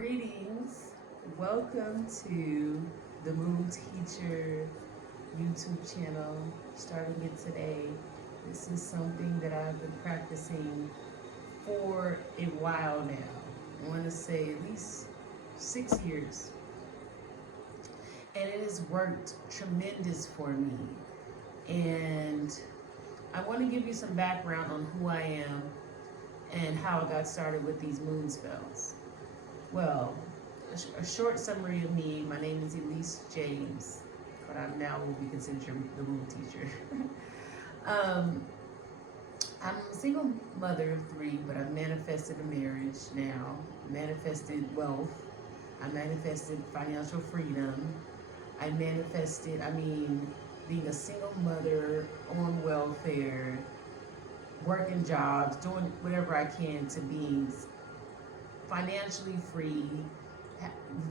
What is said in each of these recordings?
Greetings. Welcome to the Moon Teacher YouTube channel. Starting it today. This is something that I've been practicing for a while now. I want to say at least 6 years. And it has worked tremendous for me. And I want to give you some background on who I am and how I got started with these moon spells. Well, a short summary of me. My name is Elise James, but I now will be considered the moon teacher. um, I'm a single mother of three, but I've manifested a marriage now, manifested wealth, I manifested financial freedom, being a single mother on welfare, working jobs, doing whatever I can to be financially free,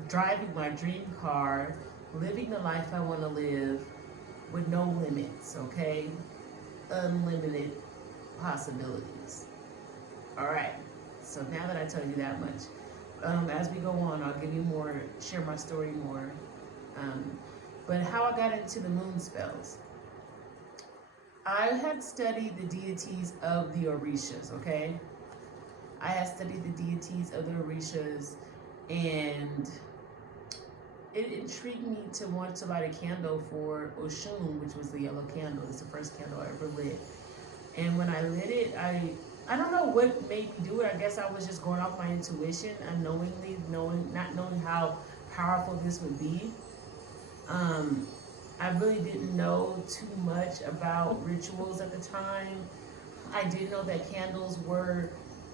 driving my dream car, living the life I want to live with no limits, okay? Unlimited possibilities. All right, so now that I tell you that much, as we go on, I'll give you more, share my story more. But how I got into the moon spells. I had studied the deities of the Orishas, okay? I had studied the deities of the Orishas, and it intrigued me to want to light a candle for Oshun, which was the yellow candle. It's the first candle I ever lit. And when I lit it, I don't know what made me do it. I guess I was just going off my intuition, unknowingly, not knowing how powerful this would be. I really didn't know too much about rituals at the time. I did know that candles were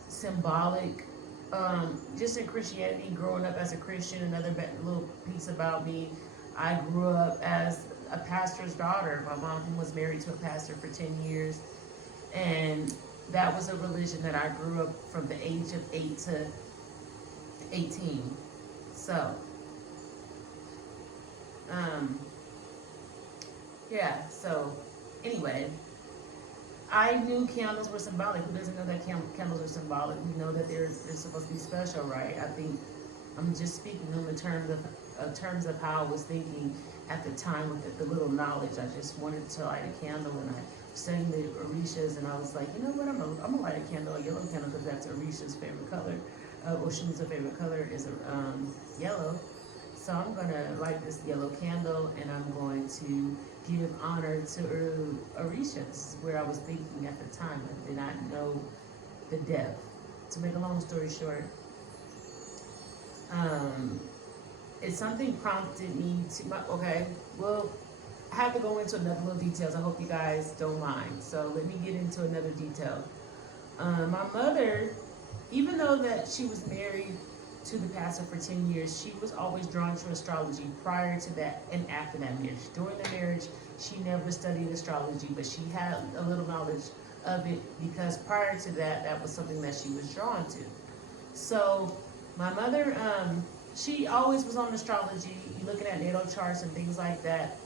symbolic. Just in Christianity, growing up as a Christian, another little piece about me, I grew up as a pastor's daughter. My mom was married to a pastor for 10 years, and that was a religion that I grew up from the age of 8 to 18. So, yeah, so anyway, I knew candles were symbolic. Who doesn't know that candles are symbolic? We know that they're supposed to be special, right? I think I'm just speaking in the terms of how I was thinking at the time with the little knowledge. I just wanted to light a candle, and I studied the Orishas, and I was like, you know what? I'm gonna light a candle, a yellow candle, because that's Orisha's favorite color. Oshun's favorite color is yellow. So I'm gonna light this yellow candle, and I'm going to give honor to Orisha. This is where I was thinking at the time. I did not know the depth. To make a long story short, it's something prompted me to. Okay, well, I have to go into another little details. I hope you guys don't mind. So let me get into another detail. My mother, even though that she was married to the pastor for 10 years, she was always drawn to astrology prior to that and after that marriage. During the marriage, she never studied astrology, but she had a little knowledge of it because prior to that, that was something that she was drawn to. So my mother, she always was on astrology, looking at natal charts and things like that.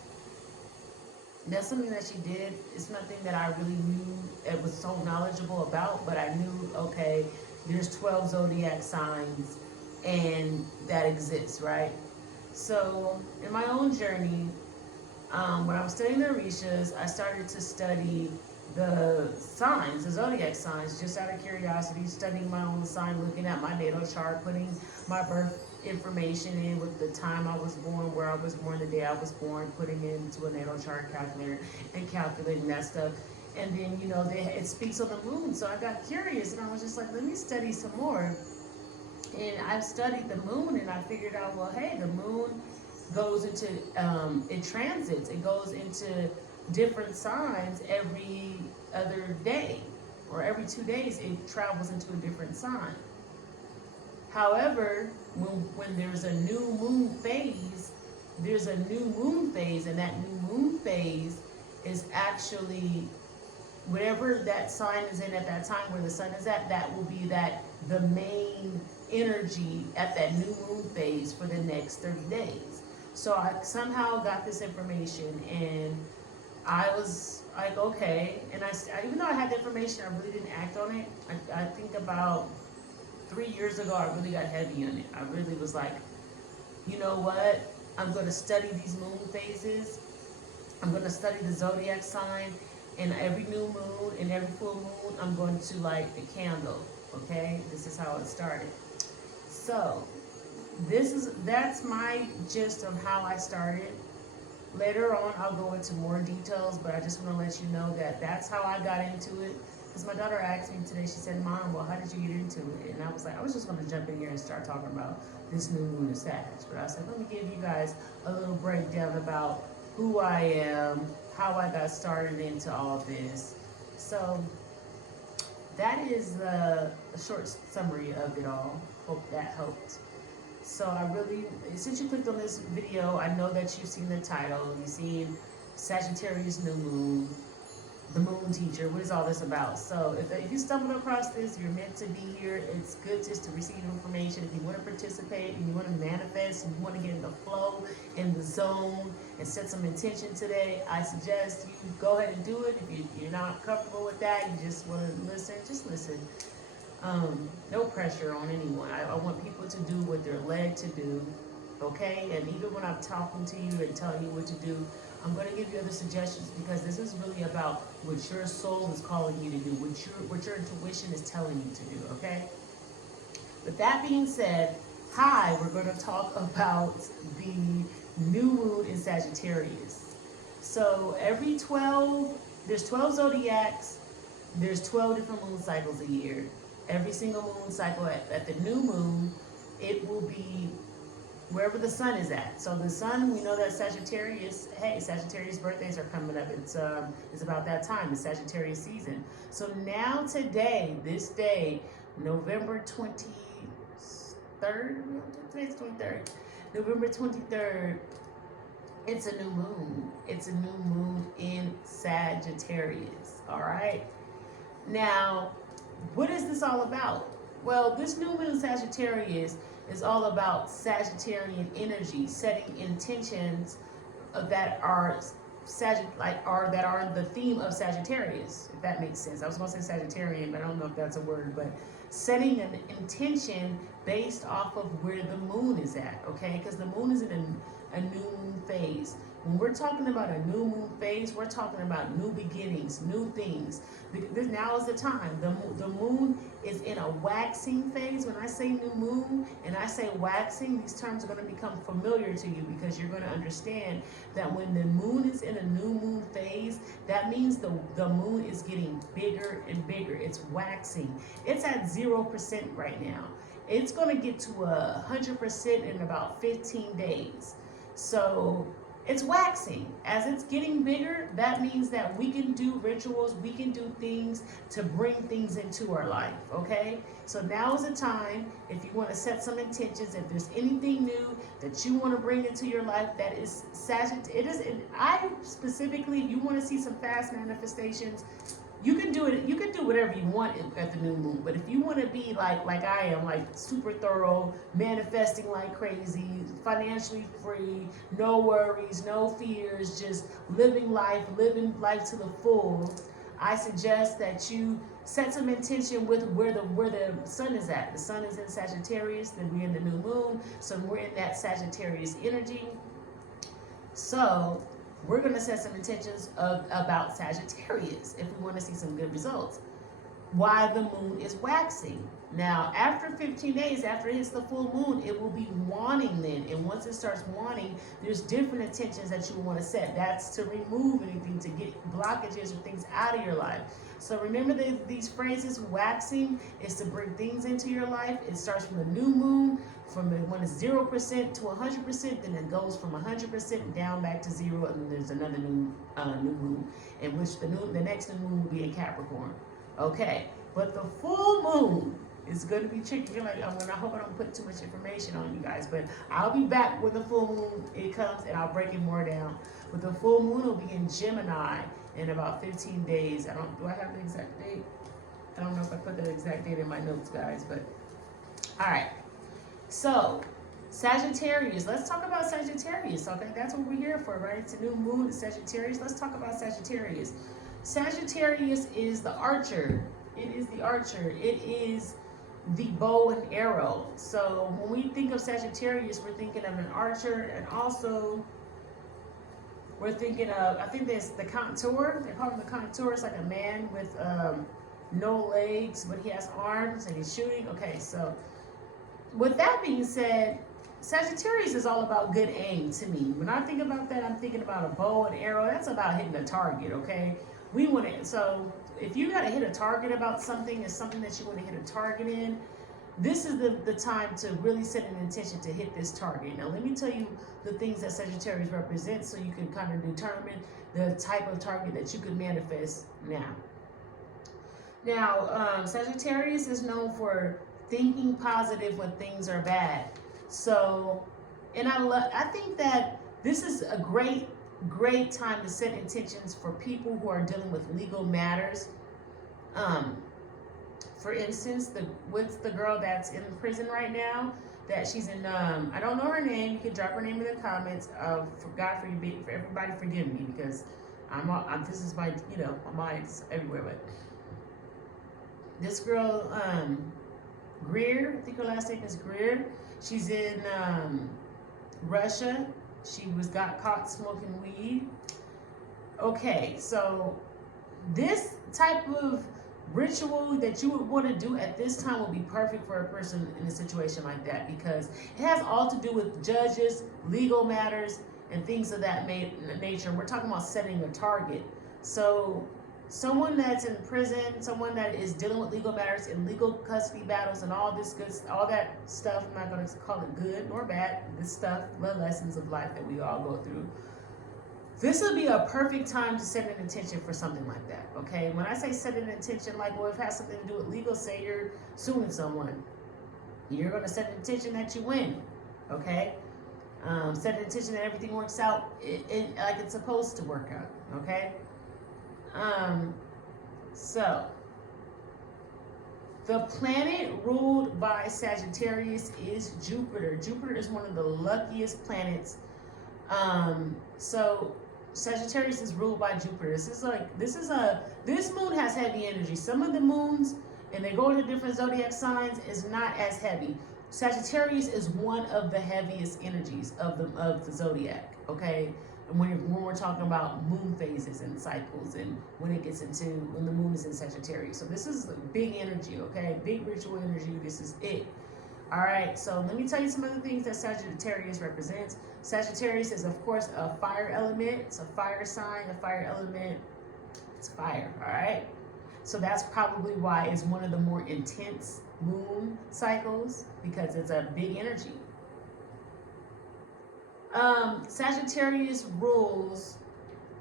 That's something that she did. It's nothing that I really knew it was so knowledgeable about, but I knew, okay, there's 12 zodiac signs, and that exists, right? So in my own journey, when I was studying the Orishas, I started to study the signs, the zodiac signs, just out of curiosity, studying my own sign, looking at my natal chart, putting my birth information in with the time I was born, where I was born, the day I was born, putting it into a natal chart calculator and calculating that stuff. And then, it speaks on the moon. So I got curious, and I was just like, let me study some more. And I've studied the moon, and I figured out, well, hey, the moon goes into, it transits. It goes into different signs every other day, or every 2 days, it travels into a different sign. However, when there's a new moon phase, there's a new moon phase, and that new moon phase is actually whatever that sign is in at that time, where the sun is at, that will be the main energy at that new moon phase for the next 30 days. So I somehow got this information, and I was like, okay. And I even though I had the information, I really didn't act on it. I think about 3 years ago, I really got heavy on it. I really was like, you know what? I'm going to study these moon phases. I'm going to study the zodiac sign. And every new moon and every full moon, I'm going to light a candle. Okay? This is how it started. So, that's my gist of how I started. Later on, I'll go into more details, but I just want to let you know that that's how I got into it. Because my daughter asked me today, she said, Mom, well, how did you get into it? And I was like, I was just going to jump in here and start talking about this new moon in Sag. But I said, let me give you guys a little breakdown about who I am, how I got started into all this. So that is a short summary of it all. Hope that helped. So I really, since you clicked on this video, I know that you've seen the title, you've seen Sagittarius New Moon, the Moon Teacher. What is all this about? So if you stumbled across this, you're meant to be here. It's good just to receive information. If you want to participate and you want to manifest and you want to get in the flow, in the zone, and set some intention today, I suggest you go ahead and do it. If you're not comfortable with that, you just want to listen, just listen. No pressure on anyone. I want people to do what they're led to do, okay? And even when I'm talking to you and telling you what to do, I'm going to give you other suggestions because this is really about what your soul is calling you to do, what your intuition is telling you to do, okay? With that being said, hi, we're going to talk about the new moon in Sagittarius. So there's 12 zodiacs, there's 12 different moon cycles a year. Every single moon cycle at the new moon, it will be wherever the sun is at. So the sun, we know that Sagittarius, hey, Sagittarius birthdays are coming up. It's about that time, the Sagittarius season. So now today, this day, November 23rd, today's 23rd, November 23rd, it's a new moon. It's a new moon in Sagittarius, all right? Now, what is this all about? Well, this new moon in Sagittarius is all about Sagittarian energy, setting intentions that are the theme of Sagittarius, if that makes sense. I was going to say Sagittarian, but I don't know if that's a word, but setting an intention based off of where the moon is at, okay? Because the moon is in a new moon phase. When we're talking about a new moon phase, we're talking about new beginnings, new things. Now is the time. The moon is in a waxing phase. When I say new moon and I say waxing, these terms are going to become familiar to you because you're going to understand that when the moon is in a new moon phase, that means the moon is getting bigger and bigger. It's waxing. It's at 0% right now. It's going to get to 100% in about 15 days. So it's waxing. As it's getting bigger, that means that we can do rituals, we can do things to bring things into our life, okay? So now is the time, if you want to set some intentions, if there's anything new that you want to bring into your life that is Sagittarius, I specifically, if you want to see some fast manifestations, you can do it. You can do whatever you want at the new moon. But if you want to be like I am, like super thorough, manifesting like crazy, financially free, no worries, no fears, just living life to the full, I suggest that you set some intention with where the sun is at. The sun is in Sagittarius, then we're in the new moon, so we're in that Sagittarius energy. So we're going to set some intentions about Sagittarius if we want to see some good results. Why the moon is waxing. Now, after 15 days, after it hits the full moon, it will be waning then. And once it starts waning, there's different intentions that you want to set. That's to remove anything, to get blockages or things out of your life. So remember these phrases, waxing is to bring things into your life. It starts from the new moon, when it's 0% to 100%, then it goes from 100% down back to 0, and then there's another new moon, in which the next new moon will be in Capricorn. Okay, but the full moon is going to be tricky. You're like, I hope I don't put too much information on you guys, but I'll be back when the full moon it comes, and I'll break it more down. But the full moon will be in Gemini in about 15 days. Do I have the exact date? I don't know if I put the exact date in my notes, guys, but all right. So, Sagittarius, let's talk about Sagittarius, okay? That's what we're here for, right? It's a new moon, it's Sagittarius. Let's talk about Sagittarius is the archer. It is the archer. It is the bow and arrow. So when we think of Sagittarius, we're thinking of an archer, and also we're thinking of, I think there's the contour. They call him the contour. It's like a man with no legs, but he has arms and he's shooting. Okay, so with that being said, Sagittarius is all about good aim to me. When I think about that, I'm thinking about a bow and arrow. That's about hitting a target, okay? We want to, so if you got to hit a target about something, it's something that you want to hit a target in, this is the time to really set an intention to hit this target. Now, let me tell you the things that Sagittarius represents so you can kind of determine the type of target that you could manifest now. Now, Sagittarius is known for thinking positive when things are bad. So, and I think that this is a great time to set intentions for people who are dealing with legal matters. For instance, what's the girl that's in prison right now? That she's in, I don't know her name. You can drop her name in the comments. For everybody forgive me, because this is my, my mind's everywhere. But this girl, Greer, I think her last name is Greer. She's in Russia. She got caught smoking weed. Okay, so this type of ritual that you would want to do at this time would be perfect for a person in a situation like that, because it has all to do with judges, legal matters, and things of that nature. We're talking about setting a target. So someone that's in prison, someone that is dealing with legal matters and legal custody battles and all that stuff, I'm not going to call it good nor bad, this stuff, the lessons of life that we all go through. This would be a perfect time to set an intention for something like that, okay? When I say set an intention, like, well, if it has something to do with legal, say you're suing someone, you're going to set an intention that you win, okay? Set an intention that everything works out like it's supposed to work out, okay? So the planet ruled by Sagittarius is Jupiter. Jupiter is one of the luckiest planets. So Sagittarius is ruled by Jupiter. This moon has heavy energy. Some of the moons, and they go into different zodiac signs, is not as heavy. Sagittarius is one of the heaviest energies of the zodiac, okay? When we're talking about moon phases and cycles, and when the moon is in Sagittarius. So this is big energy, okay? Big ritual energy. This is it. All right, so let me tell you some of the things that Sagittarius represents. Sagittarius is, of course, a fire element. It's a fire sign, a fire element. It's fire, all right? So that's probably why it's one of the more intense moon cycles, because it's a big energy. Sagittarius rules,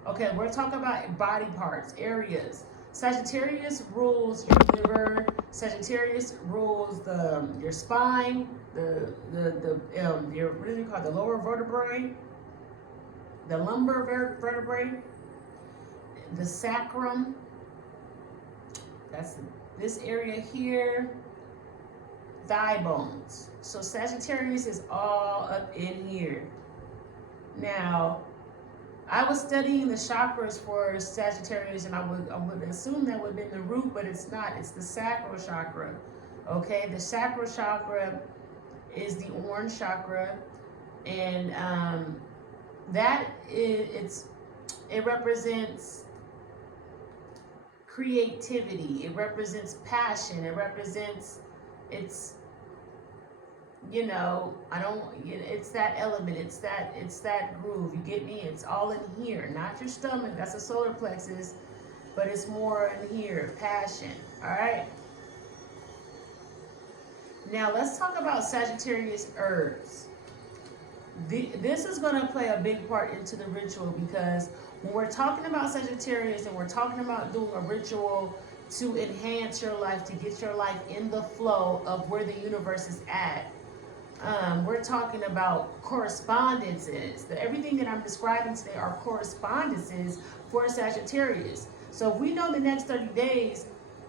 okay, we're talking about body parts, areas. Sagittarius rules your liver. Sagittarius rules your spine, your what is it called? The lower vertebrae, the lumbar vertebrae, the sacrum. That's this area here. Thigh bones. So Sagittarius is all up in here. Now, I was studying the chakras for Sagittarius, and I would assume that would have been the root, but it's not. It's the sacral chakra. Okay, the sacral chakra is the orange chakra, and it represents creativity. It represents passion. It represents it's that element, it's that groove, you get me? It's all in here, not your stomach, that's a solar plexus, but it's more in here, passion, all right? Now let's talk about Sagittarius herbs. This is going to play a big part into the ritual, because when we're talking about Sagittarius and we're talking about doing a ritual to enhance your life, to get your life in the flow of where the universe is at, we're talking about correspondences. Everything that I'm describing today are correspondences for Sagittarius. So if we know the next 30 days,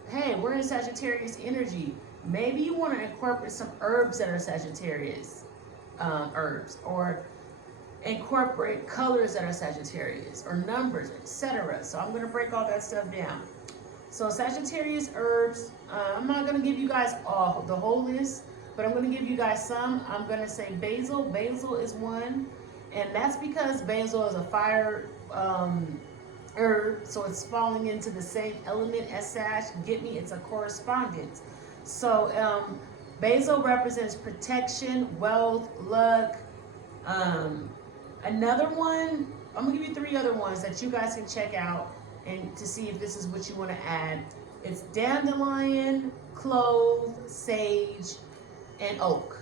hey, we're in Sagittarius energy, maybe you want to incorporate some herbs that are Sagittarius herbs, or incorporate colors that are Sagittarius, or numbers, etc. So I'm going to break all that stuff down. So Sagittarius herbs, I'm not going to give you guys the whole list, but I'm going to give you guys some. I'm going to say basil. Basil is one, and that's because basil is a fire herb, so it's falling into the same element as sage. Get me? It's a correspondence. So basil represents protection, wealth, luck. Another one, I'm gonna give you three other ones that you guys can check out and to see if this is what you want to add. It's dandelion, clove, sage, and oak.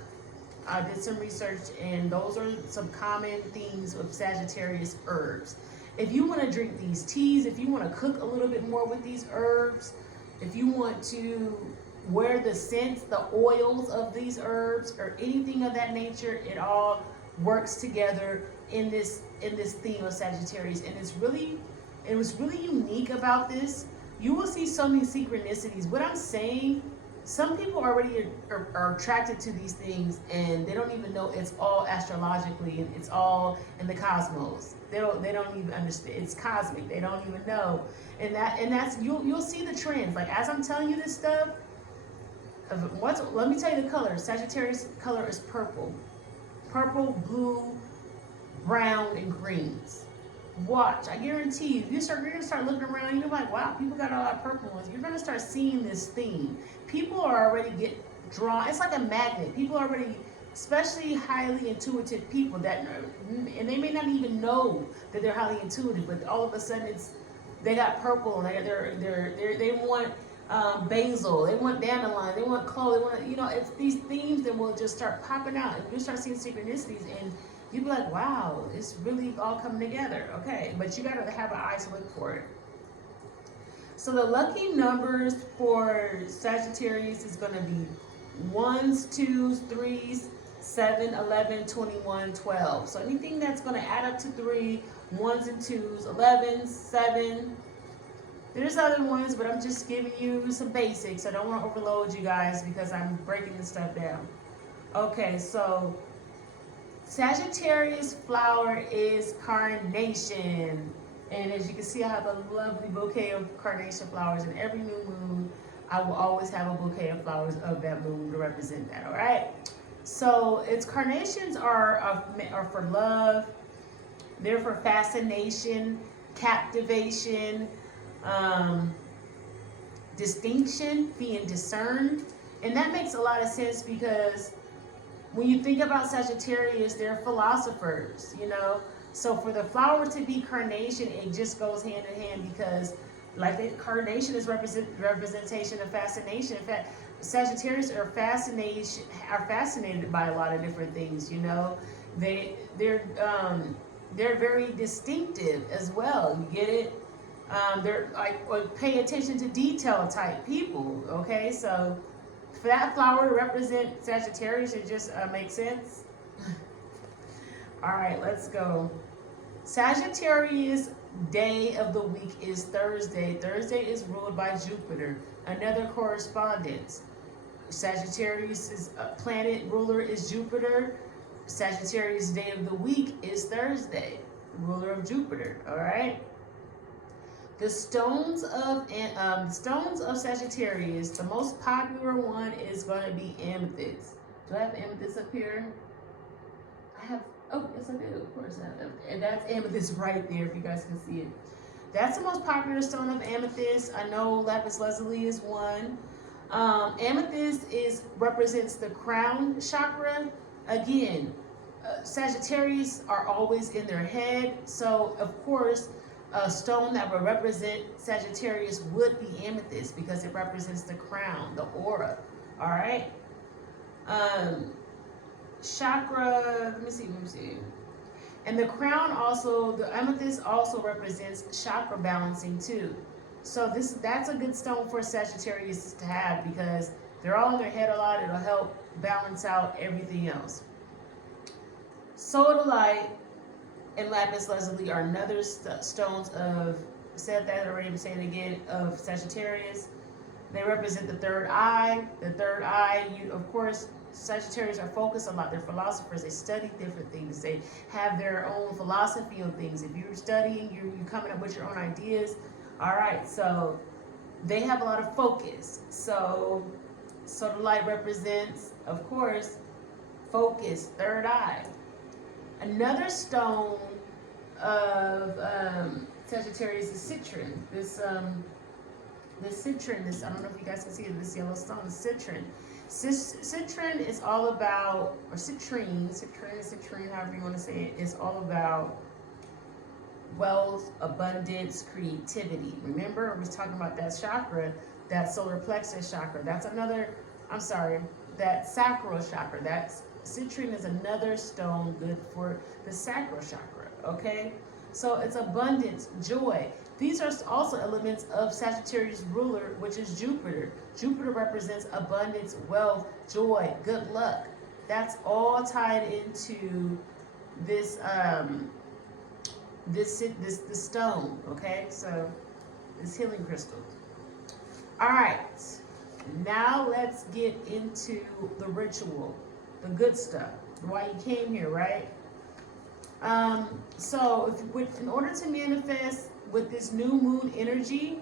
I did some research, and those are some common themes of Sagittarius herbs. If you want to drink these teas, if you want to cook a little bit more with these herbs, if you want to wear the scents, the oils of these herbs, or anything of that nature, it all works together in this theme of Sagittarius. And it was really unique about this. You will see so many synchronicities. What I'm saying, some people already are attracted to these things, and they don't even know it's all astrologically, and it's all in the cosmos. They don't even understand. It's cosmic. They don't even know. And that's you'll see the trends. Like as I'm telling you this stuff, let me tell you the color. Sagittarius color is purple. Purple, blue, brown, and greens. Watch, I guarantee you, you're gonna start looking around, you're like, wow, people got a lot of purple ones. You're gonna start seeing this theme. People are already drawn. It's like a magnet. People are already, especially highly intuitive people and they may not even know that they're highly intuitive, but all of a sudden they got purple, and they want basil, they want dandelion, they want clove, they want, it's these themes that will just start popping out, and you start seeing synchronicities, and you'll be like, wow, it's really all coming together. Okay, but you gotta have an eye to look for it. So the lucky numbers for Sagittarius is gonna be 1s, 2s, 3s, 7, 11, 21, 12. So anything that's gonna add up to 3, 1s and 2s, 11, 7. There's other ones, but I'm just giving you some basics. I don't want to overload you guys because I'm breaking this stuff down. Okay, so Sagittarius flower is carnation. And as you can see, I have a lovely bouquet of carnation flowers. And every new moon, I will always have a bouquet of flowers of that moon to represent that, all right? So its carnations are for love. They're for fascination, captivation, distinction, being discerned. And that makes a lot of sense because when you think about Sagittarius, they're philosophers, So for the flower to be carnation, it just goes hand in hand because like the carnation is representation of fascination. In fact, Sagittarius are fascinated by a lot of different things, They're very distinctive as well. You get it? They're like pay attention to detail type people. Okay, so for that flower to represent Sagittarius, it just makes sense. All right, let's go. Sagittarius day of the week is Thursday. Thursday is ruled by Jupiter, another correspondence. Sagittarius' planet ruler is Jupiter. Sagittarius day of the week is Thursday, ruler of Jupiter. All right. The stones of Sagittarius, the most popular one is going to be amethyst. Do I have amethyst up here? I have. Oh, yes, I do. Of course, I have. And that's amethyst right there, if you guys can see it. That's the most popular stone of amethyst. I know lapis lazuli is one. Amethyst represents the crown chakra. Again, Sagittarius are always in their head, so of course, a stone that would represent Sagittarius would be amethyst because it represents the crown, the aura. All right. Chakra. Let me see. And the crown also, the amethyst also represents chakra balancing too. So that's a good stone for Sagittarius to have because they're all in their head a lot. It'll help balance out everything else. Sodalite and lapis lazuli are another stones of, said that already, I'm saying it again, of Sagittarius. They represent the third eye. The third eye, of course, Sagittarius are focused a lot. They're philosophers. They study different things. They have their own philosophy on things. If you're studying, you're coming up with your own ideas. All right, so they have a lot of focus. So sodalite represents, of course, focus, third eye. Another stone of Sagittarius is citron. This citron, I don't know if you guys can see it, this yellow stone, the citron. Citron is all about, or citrine, however you want to say it, is all about wealth, abundance, creativity. Remember, I was talking about that chakra, that solar plexus chakra. That's another, I'm sorry, that sacral chakra. That's citrine is another stone good for the sacral chakra, okay? So it's abundance, joy. These are also elements of Sagittarius ruler, which is Jupiter. Jupiter represents abundance, wealth, joy, good luck. That's all tied into this this stone, okay? So this healing crystal. All right, now let's get into the ritual, the good stuff, why you came here, right? So in order to manifest with this new moon energy,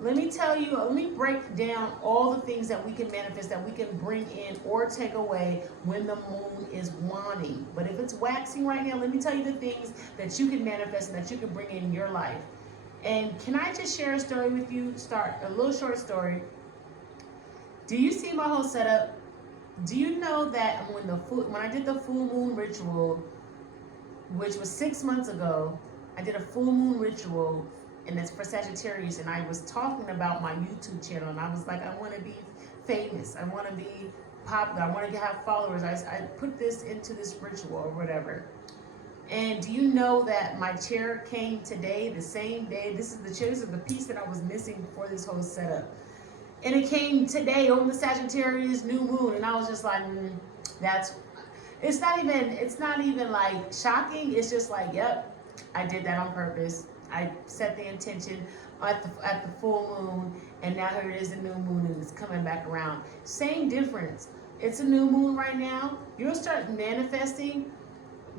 let me break down all the things that we can manifest, that we can bring in or take away when the moon is waning. But if it's waxing right now, let me tell you the things that you can manifest and that you can bring in your life. And can I just share a story with you? Start a little short story. Do you see my whole setup? Do you know that when I did the full moon ritual, which was 6 months ago, I did a full moon ritual, and it's for Sagittarius, and I was talking about my YouTube channel, and I was like, I want to be famous, I want to be popular, I want to have followers. I put this into this ritual or whatever. And do you know that my chair came today, the same day? This is the chair, this is the piece that I was missing before this whole setup. And it came today on the Sagittarius New Moon, and I was just like, it's not even like shocking. It's just like, yep, I did that on purpose. I set the intention at the full moon, and now here it is, the new moon, and it's coming back around. Same difference. It's a new moon right now. You'll start manifesting,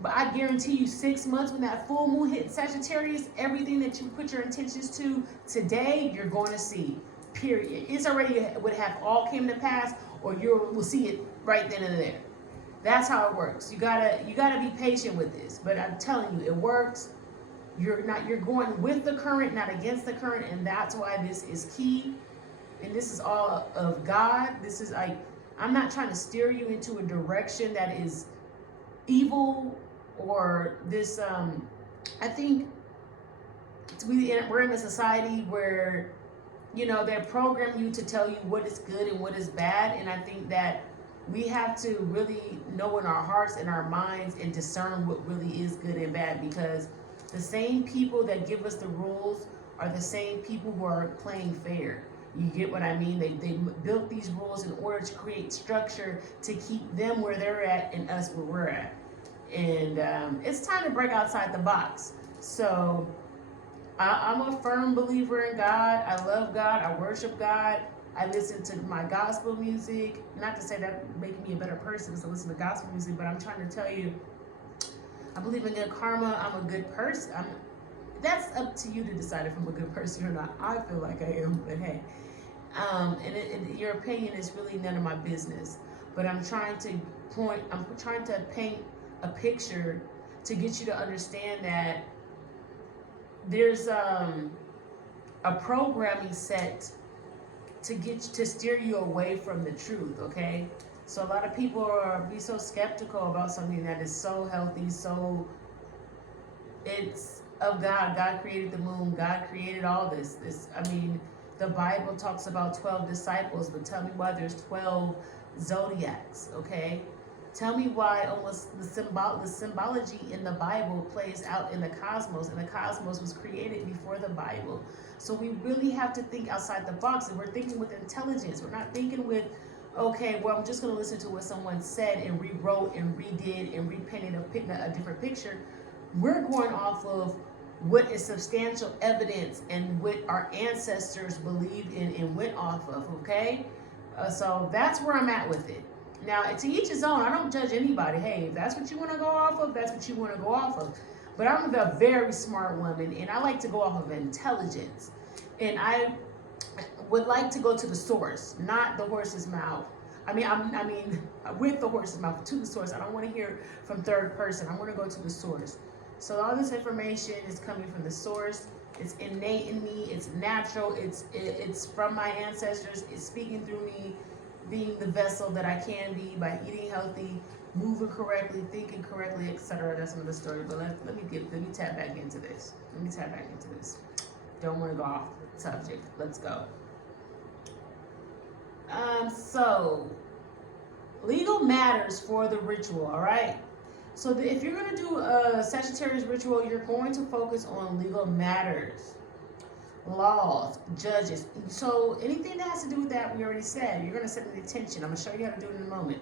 but I guarantee you 6 months when that full moon hits Sagittarius, everything that you put your intentions to today, you're going to see. Period. It's already would have all came to pass, or you will see it right then and there. That's how it works. You gotta be patient with this. But I'm telling you, it works. You're going with the current, not against the current, and that's why this is key. And this is all of God. This is like, I'm not trying to steer you into a direction that is evil or this. I think we're in a society where, they program you to tell you what is good and what is bad, and I think that we have to really know in our hearts and our minds and discern what really is good and bad, because the same people that give us the rules are the same people who are playing fair. You get what I mean? They built these rules in order to create structure to keep them where they're at and us where we're at. And it's time to break outside the box. So I'm a firm believer in God. I love God. I worship God. I listen to my gospel music. Not to say that making me a better person because I listen to gospel music, but I'm trying to tell you, I believe in good karma. I'm a good person. That's up to you to decide if I'm a good person or not. I feel like I am, but hey. And your opinion is really none of my business. But I'm trying to paint a picture to get you to understand that there's a programming set to steer you away from the truth, okay? So a lot of people be so skeptical about something that is so healthy, it's of God. God created the moon. God created all this. The Bible talks about 12 disciples, but tell me why there's 12 zodiacs, okay? Tell me why almost the symbology in the Bible plays out in the cosmos, and the cosmos was created before the Bible. So we really have to think outside the box, and we're thinking with intelligence. We're not thinking with, okay, well, I'm just going to listen to what someone said and rewrote and redid and repainted a different picture. We're going off of what is substantial evidence and what our ancestors believed in and went off of, okay? So that's where I'm at with it. Now, to each his own. I don't judge anybody. Hey, if that's what you want to go off of, that's what you want to go off of. But I'm a very smart woman, and I like to go off of intelligence. And would like to go to the source, not the horse's mouth. I mean, with the horse's mouth, to the source. I don't want to hear from third person. I want to go to the source. So all this information is coming from the source. It's innate in me. It's natural. It's from my ancestors. It's speaking through me, being the vessel that I can be by eating healthy, moving correctly, thinking correctly, etc. That's another story. But let me tap back into this. Let me tap back into this. Don't want to go off subject. Let's go. So legal matters for the ritual, all right? So if you're going to do a Sagittarius ritual, you're going to focus on legal matters, laws, judges. So anything that has to do with that, we already said, you're going to set the intention. I'm going to show you how to do it in a moment.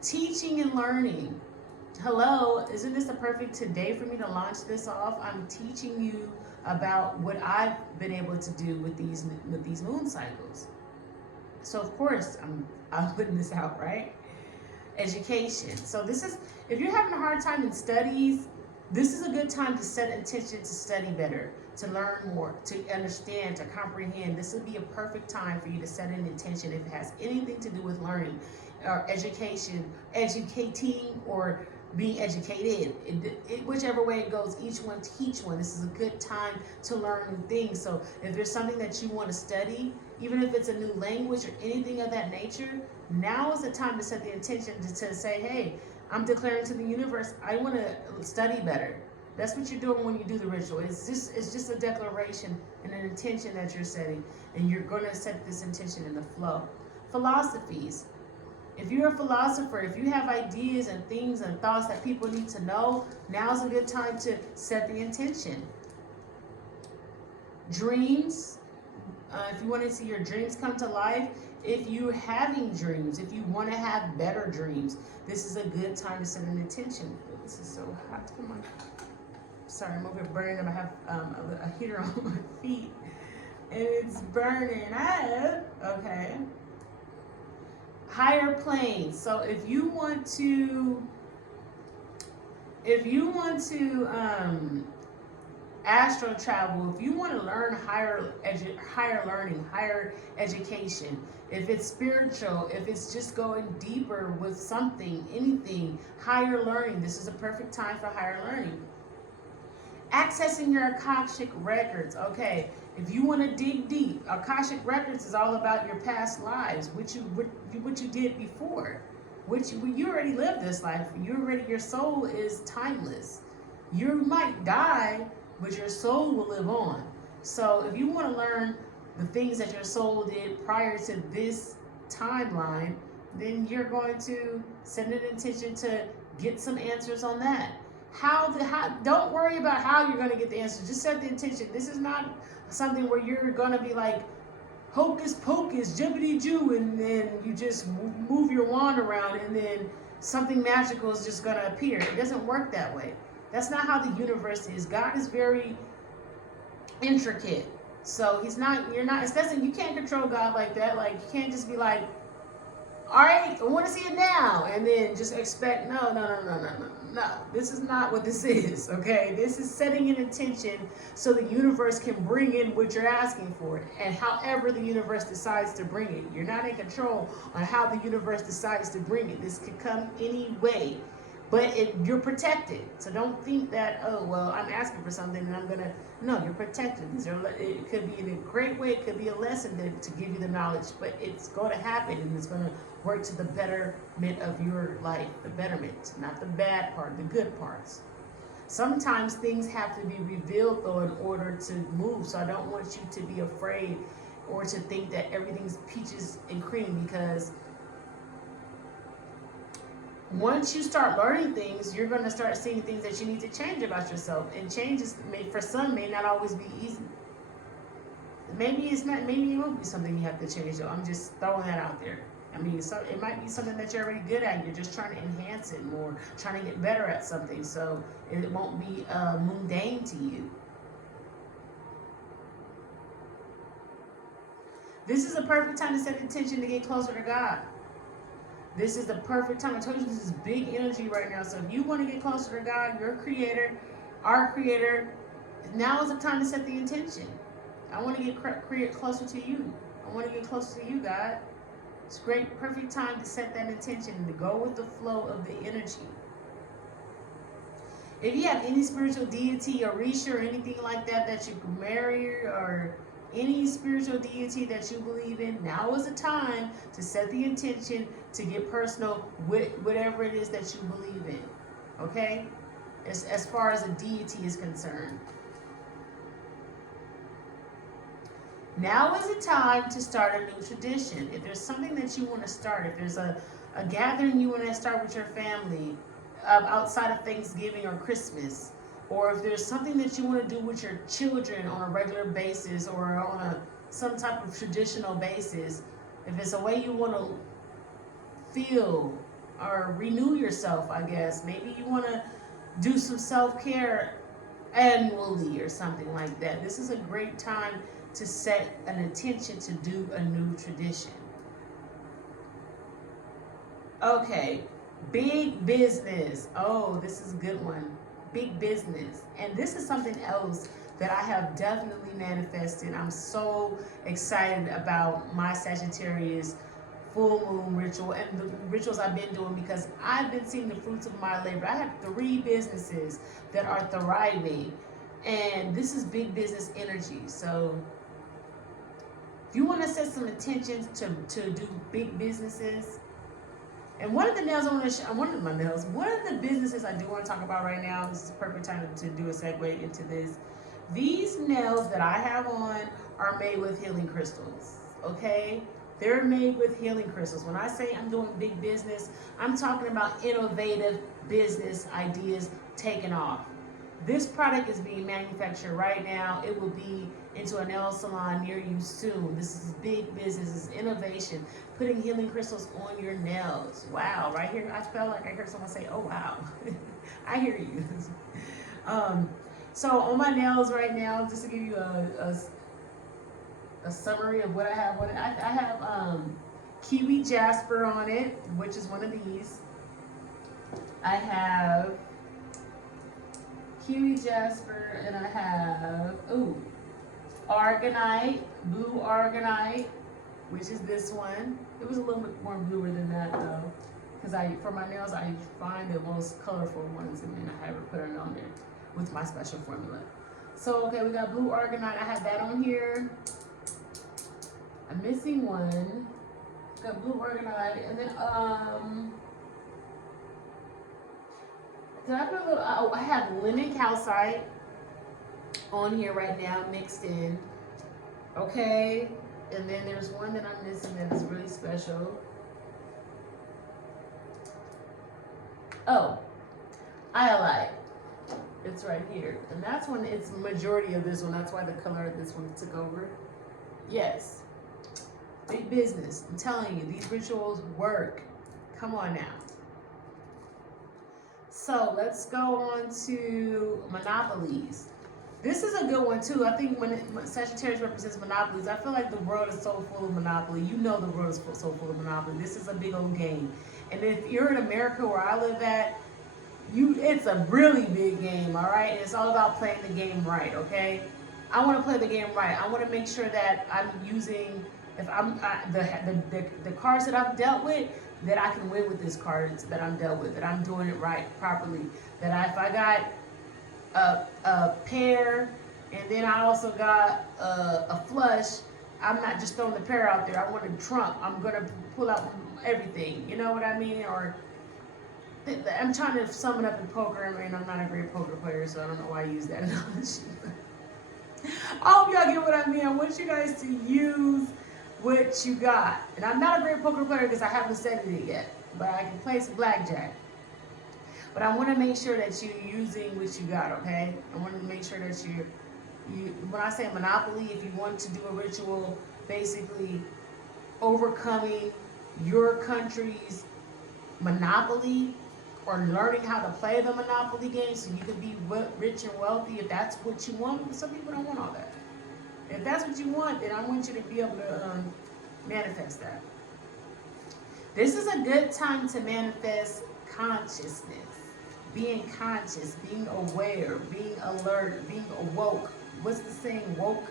Teaching and learning. Hello, isn't this the perfect day for me to launch this off? I'm teaching you about what I've been able to do with these moon cycles. So of course I'm putting this out, right? Education. So this is, if you're having a hard time in studies, this is a good time to set intention to study better, to learn more, to understand, to comprehend. This would be a perfect time for you to set an intention if it has anything to do with learning or education, educating, or being educated. Whichever way it goes, each one teach one. This is a good time to learn new things. So if there's something that you want to study, even if it's a new language or anything of that nature, now is the time to set the intention to say, hey, I'm declaring to the universe, I want to study better. That's what you're doing when you do the ritual. It's just a declaration and an intention that you're setting, and you're going to set this intention in the flow. Philosophies. If you're a philosopher, if you have ideas and things and thoughts that people need to know, now's a good time to set the intention. Dreams. If you want to see your dreams come to life, if you're having dreams, if you want to have better dreams, this is a good time to set an intention. This is so hot. Come on. Sorry, I'm over here burning up. I have a heater on my feet, and it's burning up. Okay. Higher planes. So if you want to astral travel, if you want to learn higher learning, higher education, if it's spiritual, if it's just going deeper with something, anything, higher learning, this is a perfect time for higher learning. Accessing your Akashic records. Okay, if you want to dig deep, Akashic records is all about your past lives, what you did before, you already lived this life. Your soul is timeless. You might die, but your soul will live on. So if you want to learn the things that your soul did prior to this timeline, then you're going to set an intention to get some answers on that. Don't worry about how you're going to get the answers. Just set the intention. This is not something where you're going to be like hocus pocus, jibbity joo, and then you just move your wand around and then something magical is just going to appear. It doesn't work that way. That's not how the universe is. God is very intricate. So you can't control God like that. Like, you can't just be like, all right, I want to see it now, and then just expect, no. This is not what this is, okay? This is setting an intention so the universe can bring in what you're asking for, and however the universe decides to bring it. You're not in control on how the universe decides to bring it. This could come any way, but you're protected. So don't think that, oh, well, I'm asking for something and I'm gonna, no, you're protected. It could be in a great way, it could be a lesson to give you the knowledge, but it's going to happen and it's going to work to the betterment of your life, the betterment, not the bad part, the good parts. Sometimes things have to be revealed though in order to move, so I don't want you to be afraid or to think that everything's peaches and cream, because once you start learning things, you're going to start seeing things that you need to change about yourself. And changes, for some, may not always be easy. Maybe it won't be something you have to change, though. I'm just throwing that out there. I mean, it might be something that you're already good at. You're just trying to enhance it more, trying to get better at something, so it won't be mundane to you. This is a perfect time to set intention to get closer to God. This is the perfect time. I told you this is big energy right now. So if you want to get closer to God, your creator, our creator, now is the time to set the intention. I want to create closer to you. I want to get closer to you, God. It's great, perfect time to set that intention and to go with the flow of the energy. If you have any spiritual deity or Risha or anything like that that you can marry, or any spiritual deity that you believe in, now is the time to set the intention to get personal with whatever it is that you believe in. Okay? As far as a deity is concerned. Now is the time to start a new tradition. If there's something that you want to start, if there's a gathering you want to start with your family, outside of Thanksgiving or Christmas, or if there's something that you want to do with your children on a regular basis or on some type of traditional basis, if it's a way you want to feel or renew yourself, I guess, maybe you want to do some self-care annually or something like that, this is a great time to set an intention to do a new tradition. Okay. Big business. Oh, this is a good one. Big business. And this is something else that I have definitely manifested. I'm so excited about my Sagittarius full moon ritual and the rituals I've been doing, because I've been seeing the fruits of my labor. I have 3 businesses that are thriving, and this is big business energy. So if you want to set some intentions to do big businesses, and one of the nails I want to one of the businesses I do want to talk about right now, this is the perfect time to do a segue into this. These nails that I have on are made with healing crystals, okay? They're made with healing crystals. When I say I'm doing big business, I'm talking about innovative business ideas taking off. This product is being manufactured right now. It will be into a nail salon near you soon. This is big business. This is innovation. Putting healing crystals on your nails. Wow, right here, I felt like I heard someone say, oh, wow. I hear you. So on my nails right now, just to give you a summary of what I have on it, I have kiwi jasper on it, which is one of these. I have kiwi jasper, and I have argonite, blue argonite, which is this one. It was a little bit more bluer than that though, because for my nails I find the most colorful ones, and then I have it put it on there with my special formula. So okay, we got blue argonite. I have that on here. I'm missing one. Got blue argonite, and then did I put a little? Oh, I have lemon calcite on here right now, mixed in. Okay, and then there's one that I'm missing that is really special. Oh, iolite. It's right here, and that's when it's majority of this one. That's why the color of this one took over. Yes, big business. I'm telling you, these rituals work. Come on now. So let's go on to monopolies. This is a good one too. I think when Sagittarius represents monopolies, I feel like the world is so full of monopoly. You know the world is so full of monopoly. This is a big old game. And if you're in America where I live at, it's a really big game, all right? And it's all about playing the game right, okay? I want to play the game right. I want to make sure that I'm using, if the cards that I've dealt with, that I can win with these cards that I'm dealt with, that I'm doing it right, properly. That if I got a pair, and then I also got a flush, I'm not just throwing the pair out there. I want a trump. I'm going to pull out everything. You know what I mean? Or I'm trying to sum it up in poker. I mean, I'm not a great poker player, so I don't know why I use that analogy. I hope y'all get what I mean. I want you guys to use what you got. And I'm not a great poker player because I haven't studied it yet, but I can play some blackjack. But I want to make sure that you're using what you got, okay? I want to make sure that when I say monopoly, if you want to do a ritual, basically overcoming your country's monopoly, or learning how to play the monopoly game so you can be rich and wealthy, if that's what you want. Some people don't want all that. If that's what you want, then I want you to be able to manifest that. This is a good time to manifest consciousness, being conscious, being aware, being alert, being awoke. What's the saying? Woke.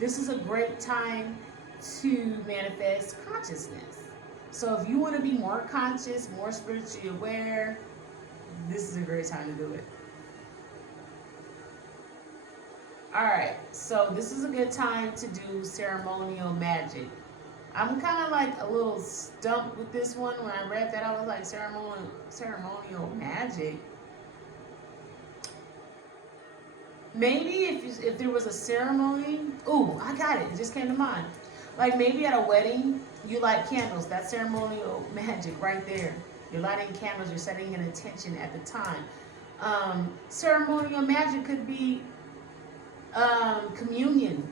this is a great time to manifest consciousness. So if you want to be more conscious, more spiritually aware, this is a great time to do it. All right, so this is a good time to do ceremonial magic. I'm kind of like a little stumped with this one. When I read that, I was like, ceremonial magic. Maybe if there was a ceremony. Ooh, I got it. It just came to mind. Like maybe at a wedding, you light candles. That's ceremonial magic right there. You're lighting candles. You're setting an intention at the time. Ceremonial magic could be communion.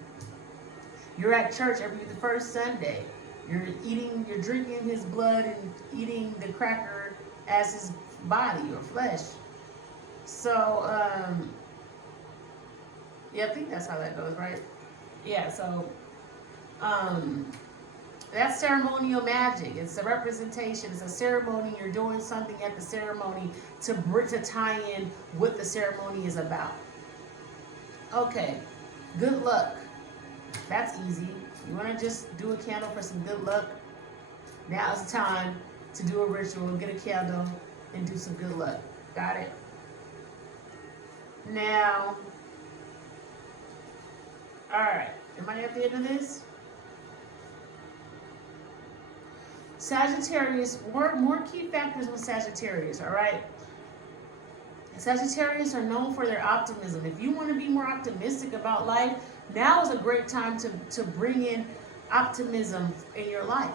You're at church every the first Sunday. You're drinking his blood and eating the cracker as his body or flesh. So, yeah, I think that's how that goes, right? Yeah, so, that's ceremonial magic. It's a representation. It's a ceremony. You're doing something at the ceremony to tie in what the ceremony is about. Okay, good luck. That's easy. You want to just do a candle for some good luck? Now it's time to do a ritual, get a candle, and do some good luck. Got it? Now, all right. Am I at the end of this? Sagittarius, more key factors with Sagittarius, all right? Sagittarius are known for their optimism. If you want to be more optimistic about life, now is a great time to bring in optimism in your life.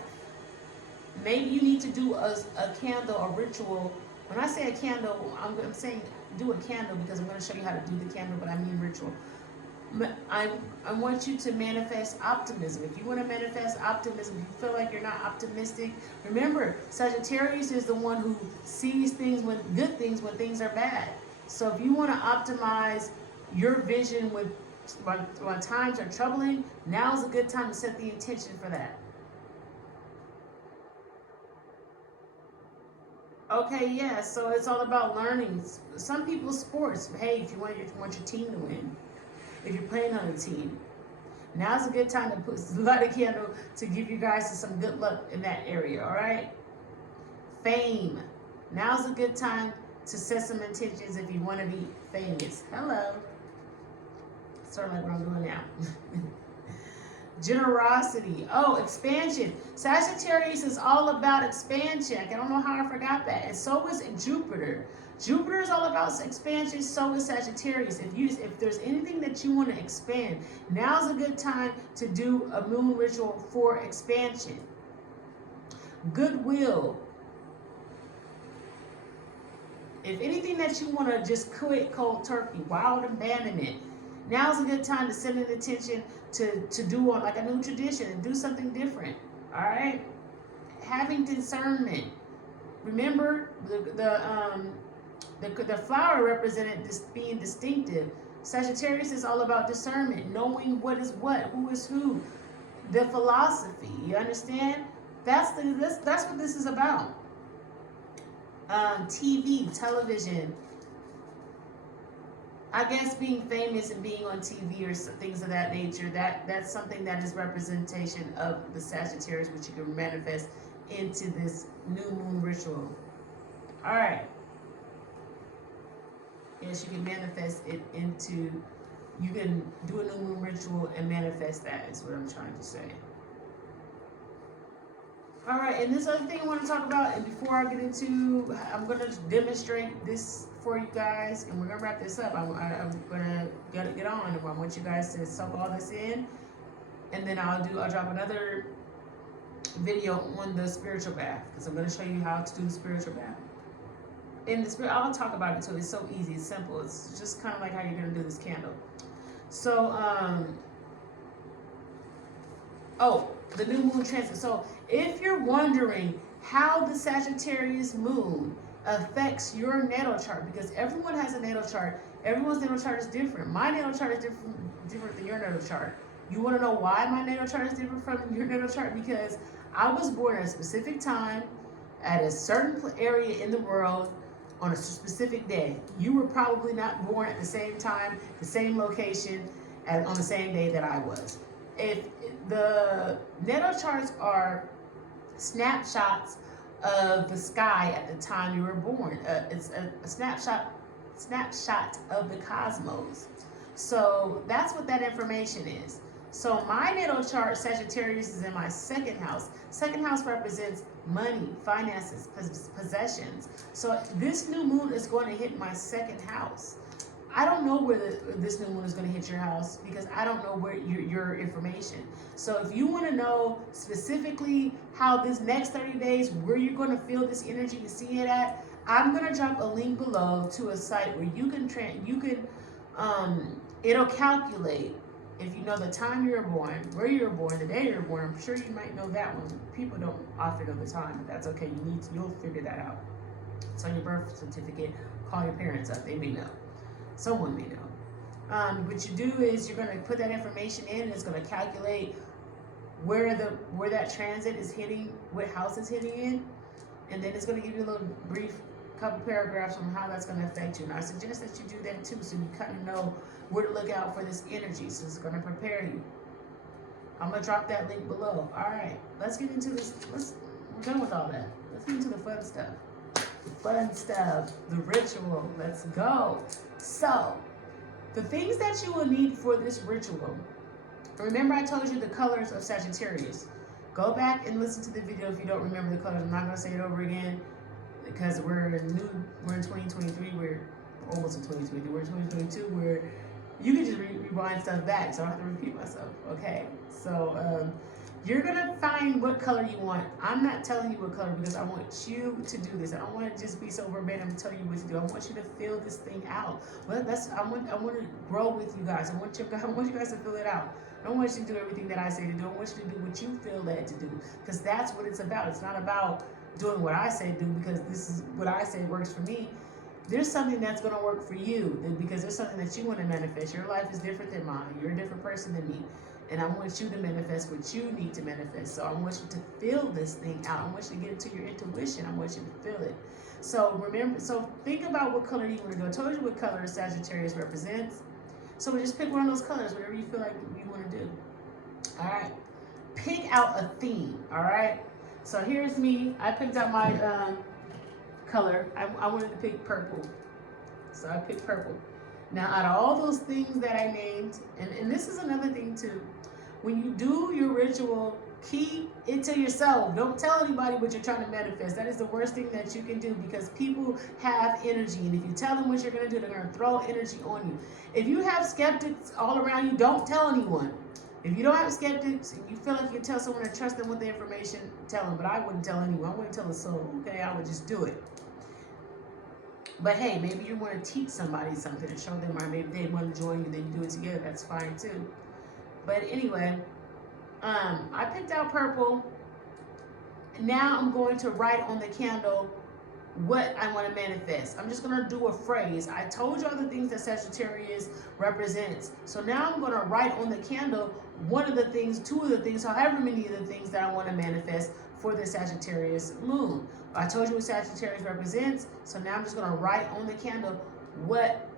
Maybe you need to do a candle, a ritual. When I say a candle, I'm saying do a candle because I'm going to show you how to do the candle, but I mean ritual. I want you to manifest optimism. If you want to manifest optimism, if you feel like you're not optimistic, remember, Sagittarius is the one who sees things when good things when things are bad. So if you want to optimize your vision when times are troubling, now is a good time to set the intention for that. Okay, yeah, so it's all about learning. Some people's sports, hey, if you want your team to win, if you're playing on a team, now's a good time to light a candle to give you guys some good luck in that area, all right? Fame. Now's a good time to set some intentions if you want to be famous. Hello. Sort of like what I'm doing now. Generosity. Oh, expansion. Sagittarius is all about expansion. I don't know how I forgot that. And so is Jupiter. Jupiter is all about expansion. So is Sagittarius. If there's anything that you want to expand, now's a good time to do a moon ritual for expansion. Goodwill. If anything that you want to just quit cold turkey, wild abandonment, now's a good time to set an intention to do like a new tradition and do something different. All right. Having discernment. Remember the flower represented this being distinctive. Sagittarius is all about discernment, knowing what is what, who is who. The philosophy. You understand? That's what this is about. TV, television. I guess being famous and being on TV or things of that nature, that's something that is representation of the Sagittarius, which you can manifest into this new moon ritual. All right. Yes, you can manifest it into, you can do a new moon ritual and manifest that is what I'm trying to say. All right, and this other thing I want to talk about, and before I get into, I'm going to demonstrate this for you guys, and we're going to wrap this up. I'm going to get on, and I want you guys to soak all this in, and then I'll drop another video on the spiritual bath, because I'm going to show you how to do the spiritual bath. In the spirit, I'll talk about it too. It's so easy, it's simple. It's just kind of like how you're going to do this candle. So, the new moon transit. So if you're wondering how the Sagittarius moon affects your natal chart, because everyone has a natal chart, everyone's natal chart is different. My natal chart is different than your natal chart. You want to know why my natal chart is different from your natal chart? Because I was born at a specific time, at a certain area in the world, on a specific day. You were probably not born at the same time, the same location, on the same day that I was. If the natal charts are snapshots of the sky at the time you were born, it's a snapshot of the cosmos. So that's what that information is. So my natal chart, Sagittarius, is in my second house. Second house represents money, finances, possessions. So this new moon is going to hit my second house. I don't know where this new moon is going to hit your house because I don't know where your information. So if you want to know specifically how this next 30 days, where you're going to feel this energy and see it at, I'm going to drop a link below to a site where you can it'll calculate if you know the time you were born, where you were born, the day you were born. I'm sure you might know that one. People don't often know the time, but that's okay. You'll figure that out. It's on your birth certificate. Call your parents up. They may know. Someone may know. What you do is you're going to put that information in, and it's going to calculate where that transit is hitting, what house it's hitting in, and then it's going to give you a little brief couple paragraphs on how that's going to affect you. And I suggest that you do that too, so you kind of know where to look out for this energy. So it's going to prepare you. I'm going to drop that link below. All right, let's get into this. We're done with all that. Let's get into the fun stuff. The ritual. Let's go. So, the things that you will need for this ritual. Remember I told you the colors of Sagittarius. Go back and listen to the video if you don't remember the colors. I'm not going to say it over again because we're in 2023. We're almost in 2023. We're in 2022 where you can just rewind stuff back, so I don't have to repeat myself. Okay, so you're gonna find what color you want. I'm not telling you what color because I want you to do this. I don't want to just be so verbatim and tell you what to do. I want you to feel this thing out. Well, I want to grow with you guys. I want you guys to feel it out. I don't want you to do everything that I say to do. I want you to do what you feel led to do, because that's what it's about. It's not about doing what I say do because this is what I say works for me. There's something that's going to work for you because there's something that you want to manifest. Your life is different than mine. You're a different person than me. And I want you to manifest what you need to manifest. So I want you to feel this thing out. I want you to get into your intuition. I want you to feel it. So think about what color you want to go. I told you what color Sagittarius represents. So just pick one of those colors, whatever you feel like you want to do. All right. Pick out a theme. All right. So here's me. I picked out my color. I wanted to pick purple. So I picked purple. Now, out of all those things that I named, and this is another thing too, when you do your ritual, keep it to yourself. Don't tell anybody what you're trying to manifest. That is the worst thing that you can do because people have energy. And if you tell them what you're going to do, they're going to throw energy on you. If you have skeptics all around you, don't tell anyone. If you don't have skeptics and you feel like you can tell someone to trust them with the information, tell them. But I wouldn't tell anyone. I wouldn't tell a soul. Okay, I would just do it. But hey, maybe you want to teach somebody something and show them, or maybe they want to join you, then you do it together. That's fine too. But anyway, I picked out purple. Now I'm going to write on the candle what I want to manifest. I'm just going to do a phrase. I told you all the things that Sagittarius represents. So now I'm going to write on the candle one of the things, two of the things, however many of the things that I want to manifest for the Sagittarius moon. I told you what Sagittarius represents. So now I'm just going to write on the candle what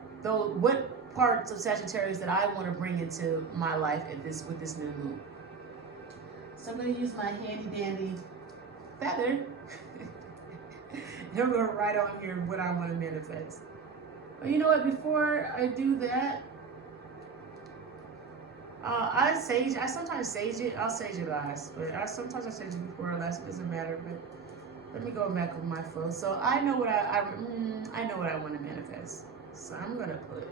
parts of Sagittarius that I want to bring into my life with this new moon. So I'm going to use my handy dandy feather. I'm going to write on here what I want to manifest. But you know what? Before I do that, I sometimes sage it. I'll sage it last, but sometimes I sage it before or last. It doesn't matter. But let me go back with my phone. So I know what I know what I want to manifest. So I'm going to put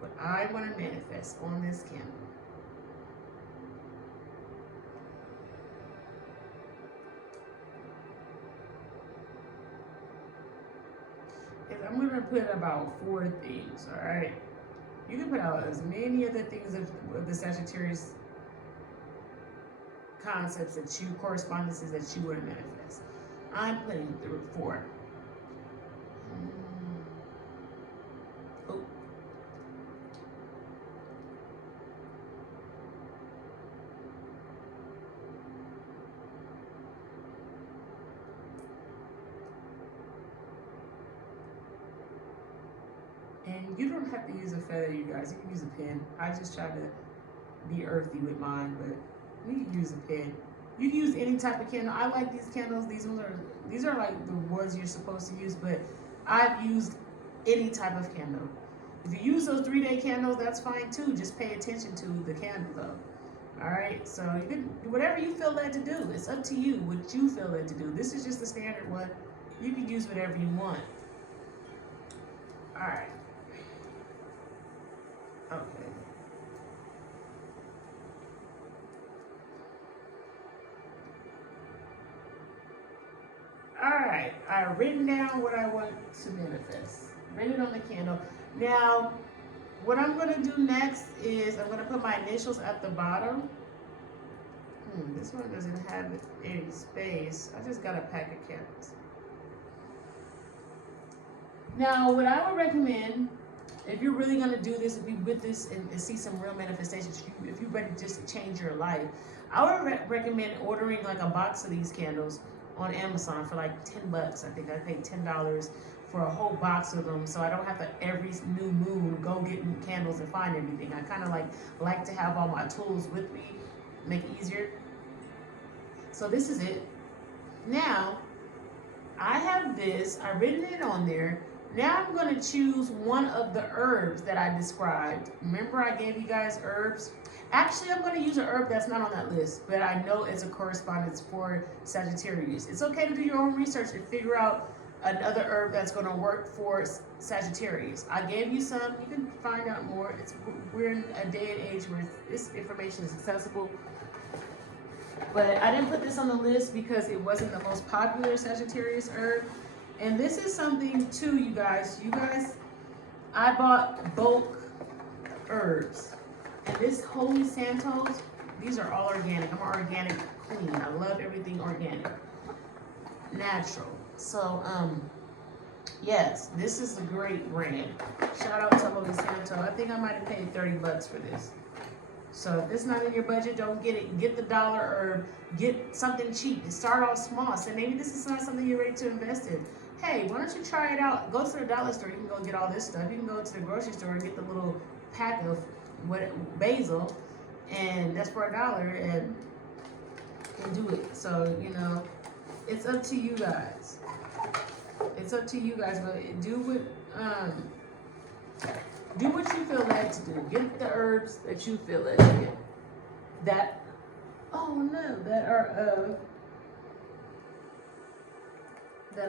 what I want to manifest on this candle. I'm going to put about 4 things, all right? You can put out as many of the things of the Sagittarius concepts that you, correspondences that you want to manifest. I'm putting 4. Oh. And you don't have to use a feather, you guys. You can use a pen. I just try to be earthy with mine, but you can use a pen. You can use any type of candle. I like these candles. These are like the ones you're supposed to use, but I've used any type of candle. If you use those 3-day candles, that's fine too. Just pay attention to the candle though. All right, so you can do whatever you feel led to do. It's up to you what you feel led to do. This is just the standard one. You can use whatever you want. All right. Okay. All right. I've written down what I want to manifest. Written it on the candle. Now, what I'm going to do next is I'm going to put my initials at the bottom. This one doesn't have any space. I just got a pack of candles. Now, what I would recommend, if you're really going to do this, if you with this and see some real manifestations, if you're ready just to change your life, I would recommend ordering like a box of these candles on Amazon for like $10. I think I paid $10 for a whole box of them, so I don't have to every new moon go get candles and find everything. I kind of like to have all my tools with me, make it easier. So this is it. Now, I have this, I've written it on there. Now I'm going to choose one of the herbs that I described. Remember I gave you guys herbs? Actually, I'm going to use an herb that's not on that list, but I know it's a correspondence for Sagittarius. It's okay to do your own research and figure out another herb that's going to work for Sagittarius. I gave you some. You can find out more. We're in a day and age where this information is accessible. But I didn't put this on the list because it wasn't the most popular Sagittarius herb. And this is something too, you guys. I bought bulk herbs. And this Holy Santos, these are all organic. I'm an organic queen. I love everything organic. Natural. So, yes, this is a great brand. Shout out to Holy Santo. I think I might have paid $30 for this. So if it's not in your budget, don't get it. Get the dollar herb. Get something cheap. Start off small. So maybe this is not something you're ready to invest in. Hey, why don't you try it out? Go to the dollar store. You can go get all this stuff. You can go to the grocery store and get the little pack of basil, and that's for $1, and do it. So, you know, it's up to you guys. It's up to you guys, but do what you feel led to do. Get the herbs that you feel led to get. That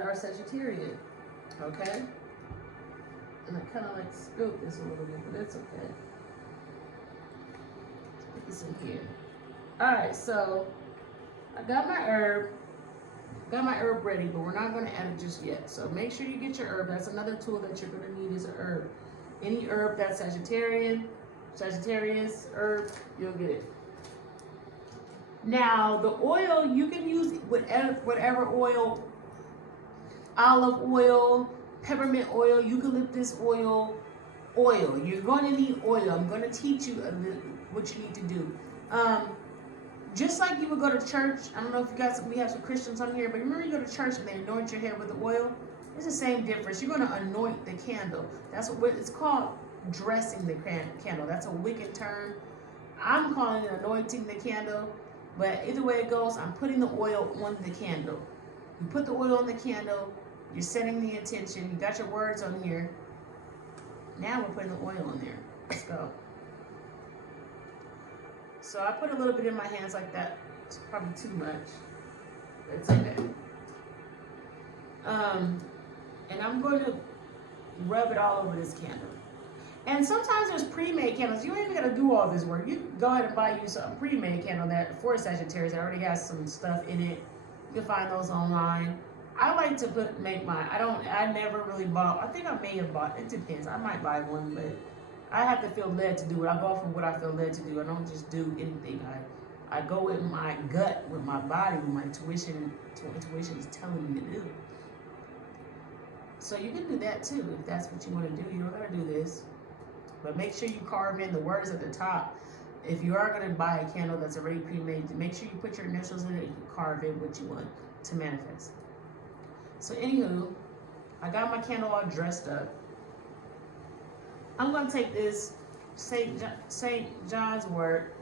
are Sagittarian. Okay? And I kind of like spilled this a little bit, but that's okay. Let's put this in here. Alright, so I got my herb. Got my herb ready, but we're not going to add it just yet. So make sure you get your herb. That's another tool that you're going to need is an herb. Any herb that's Sagittarius herb, you'll get it. Now, the oil, you can use whatever oil, olive oil, peppermint oil, eucalyptus oil. You're going to need oil. I'm going to teach you what you need to do. Just like you would go to church. I don't know if we have some Christians on here, but remember you go to church and they anoint your head with the oil? It's the same difference. You're going to anoint the candle. That's what it's called, dressing the candle. That's a wicked term. I'm calling it anointing the candle, but either way it goes, I'm putting the oil on the candle. You put the oil on the candle, you're setting the intention, you got your words on here. Now we're putting the oil on there. Let's go. So I put a little bit in my hands like that. It's probably too much. But it's okay. And I'm going to rub it all over this candle. And sometimes there's pre-made candles. You ain't even got to do all this work. You can go ahead and buy you some pre-made candle that for Sagittarius that already has some stuff in it. You can find those online. I like to make mine. I never really bought. I think I may have bought. It depends. I might buy one, but I have to feel led to do it. I go off of what I feel led to do. I don't just do anything. I go with my gut, with my body, with my intuition. Intuition is telling me to do. So you can do that too if that's what you want to do. You don't gotta do this, but make sure you carve in the words at the top. If you are gonna buy a candle that's already pre-made, make sure you put your initials in it and you carve in what you want to manifest. So anywho, I got my candle all dressed up. I'm gonna take this St. John's wort.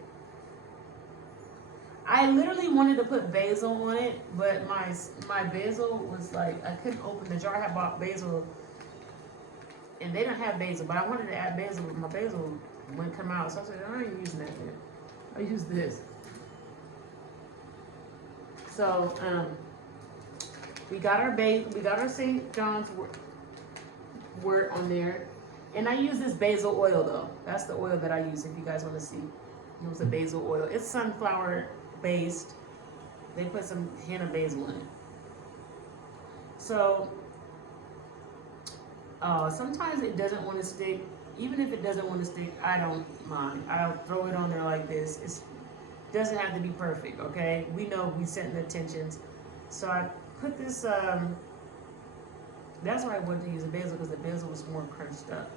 I literally wanted to put basil on it, but my basil was like, I couldn't open the jar. I had bought basil, and they don't have basil, but I wanted to add basil, but my basil wouldn't come out. So I said, I ain't using that yet. I use this. So we got our St. John's wort on there, and I use this basil oil though. That's the oil that I use. If you guys want to see, it was a basil oil. It's sunflower based. They put some hint of basil in it. So sometimes it doesn't want to stick. Even if it doesn't want to stick, I don't mind. I'll throw it on there like this. It doesn't have to be perfect, okay? We know we set the intentions. So I put this, that's why I wanted to use the basil, because the basil was more crunched up.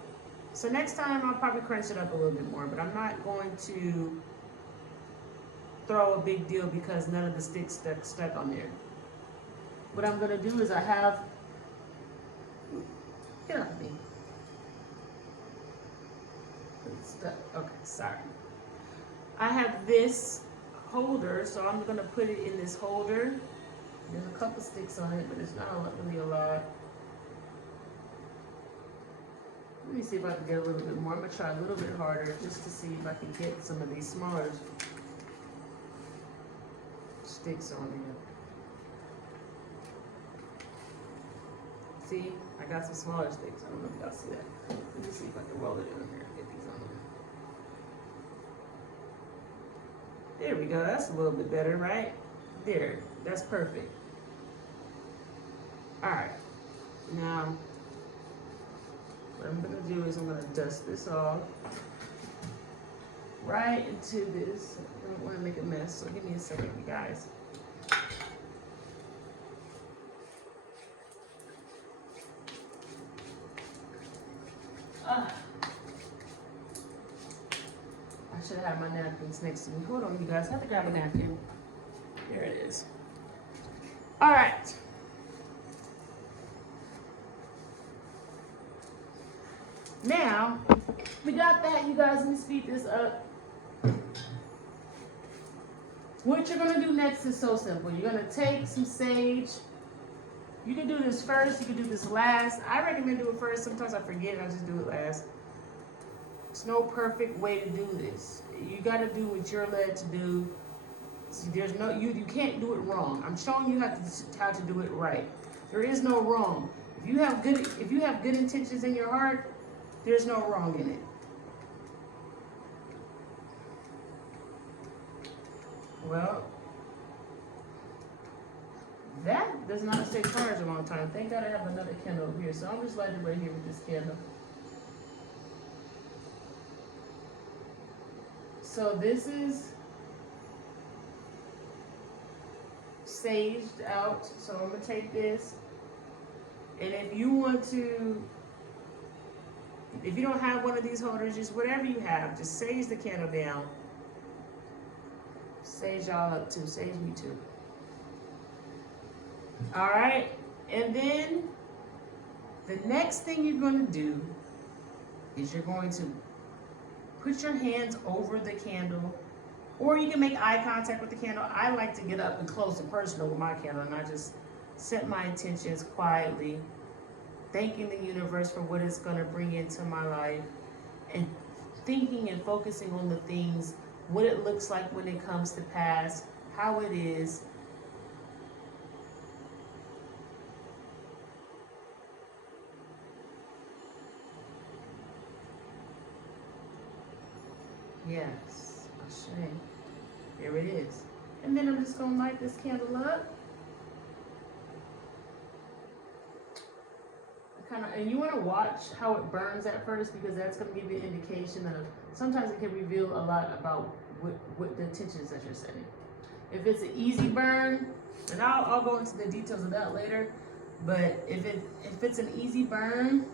So next time I'll probably crunch it up a little bit more, but I'm not going to throw a big deal because none of the sticks stuck on there. What I'm gonna do is I have, get off me. Okay, sorry. I have this holder, so I'm gonna put it in this holder. There's a couple sticks on it, but it's not really a lot. Let me see if I can get a little bit more. I'm gonna try a little bit harder just to see if I can get some of these smaller sticks on here. See, I got some smaller sticks. I don't know if y'all see that. Let me see if I can roll it in here and get these on there. There we go. That's a little bit better, right? There. That's perfect. All right. Now, what I'm going to do is I'm going to dust this off right into this. I don't want to make a mess, so give me a second, you guys. I should have had my napkins next to me. Hold on, you guys. I have to grab a napkin. There it is. All right. Now, we got that, you guys. Let me speed this up. What you're going to do next is so simple. You're going to take some sage. You can do this first. You can do this last. I recommend do it first. Sometimes I forget and I just do it last. There's no perfect way to do this. You got to do what you're led to do. See, there's no you can't do it wrong. I'm showing you how to do it right. There is no wrong. If you have good intentions in your heart, there's no wrong in it. Well, that does not stay charged a long time. Thank God I have another candle over here. So I'm just lighting right here with this candle. So this is saged out. So I'm going to take this. And if you want to, if you don't have one of these holders, just whatever you have, just sage the candle down. Sage y'all up too. Sage me too. All right. And then the next thing you're going to do is you're going to put your hands over the candle, or you can make eye contact with the candle. I like to get up and close and personal with my candle, and I just set my intentions quietly, thanking the universe for what it's going to bring into my life, and thinking and focusing on the things, what it looks like when it comes to pass, how it is. Yes, Ashe. There it is. And then I'm just going to light this candle up. And you want to watch how it burns at first, because that's going to give you an indication of, sometimes it can reveal a lot about what the intentions that you're setting. If it's an easy burn, and I'll go into the details of that later, but if it's an easy burn,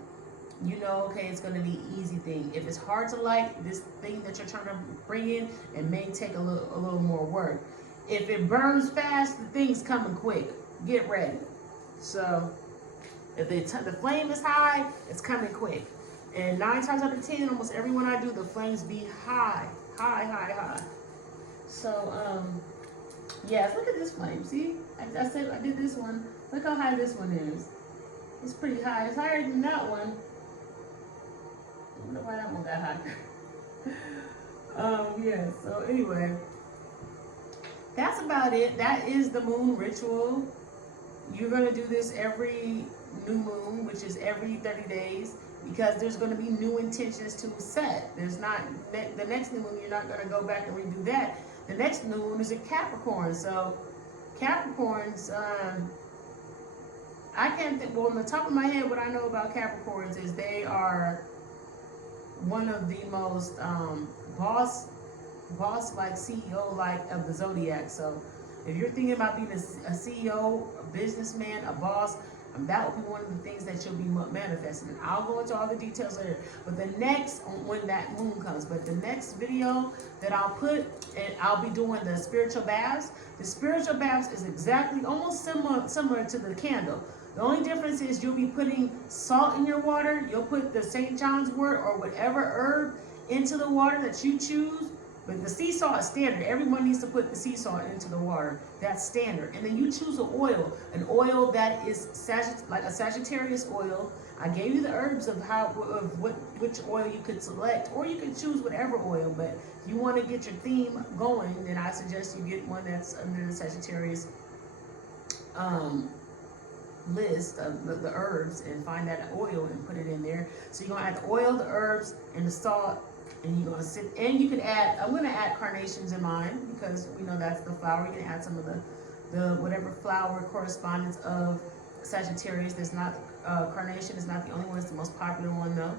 you know, okay, it's going to be an easy thing. If it's hard to light, this thing that you're trying to bring in, it may take a little more work. If it burns fast, the thing's coming quick. Get ready. So if the flame is high, it's coming quick. And 9 times out of 10, almost everyone I do, the flames be high, high, high, high. So Yes, look at this flame. See, I said I did this one. Look how high this one is. It's pretty high. It's higher than that one. I wonder why that one got higher. Yeah, so anyway, that's about it. That is the moon ritual. You're going to do this every new moon, which is every 30 days, because there's going to be new intentions to set. There's not, the next new moon, you're not going to go back and redo that. The next new moon is a Capricorn. So Capricorns, I can't think, well, on the top of my head, what I know about Capricorns is they are one of the most boss like CEO like of the zodiac. So if you're thinking about being a CEO, a businessman, a boss, that will be one of the things that you'll be manifesting. And I'll go into all the details later. But the next, when that moon comes, but the next video that I'll put, and I'll be doing the spiritual baths. The spiritual baths is exactly, almost similar to the candle. The only difference is you'll be putting salt in your water. You'll put the St. John's wort or whatever herb into the water that you choose. But the sea salt is standard. Everyone needs to put the sea salt into the water. That's standard. And then you choose an oil that is like a Sagittarius oil. I gave you the herbs of which oil you could select, or you could choose whatever oil. But if you want to get your theme going, then I suggest you get one that's under the Sagittarius list of the herbs, and find that oil and put it in there. So you're gonna add the oil, the herbs, and the salt. And you're gonna sit, and you can add, I'm gonna add carnations in mine because we know that's the flower. You can add some of the whatever flower correspondence of Sagittarius. There's not, carnation is not the only one, it's the most popular one though.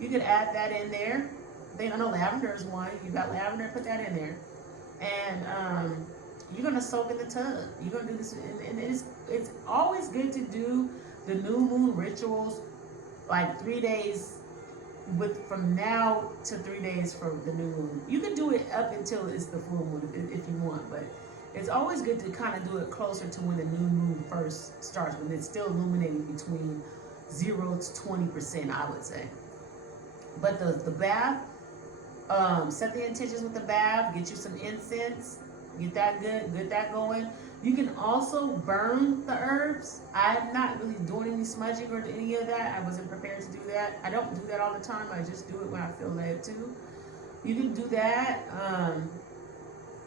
You could add that in there. I know lavender is one. You got lavender, put that in there. And you're gonna soak in the tub. You're gonna do this, and it's always good to do the new moon rituals like 3 days from now to 3 days from the new moon. You can do it up until it's the full moon if you want, but it's always good to kind of do it closer to when the new moon first starts, when it's still illuminating between 0 to 20%, I would say. But the bath, set the intentions with the bath, get you some incense, get that going. You can also burn the herbs. I'm not really doing any smudging or any of that. I wasn't prepared to do that. I don't do that all the time. I just do it when I feel led to. You can do that.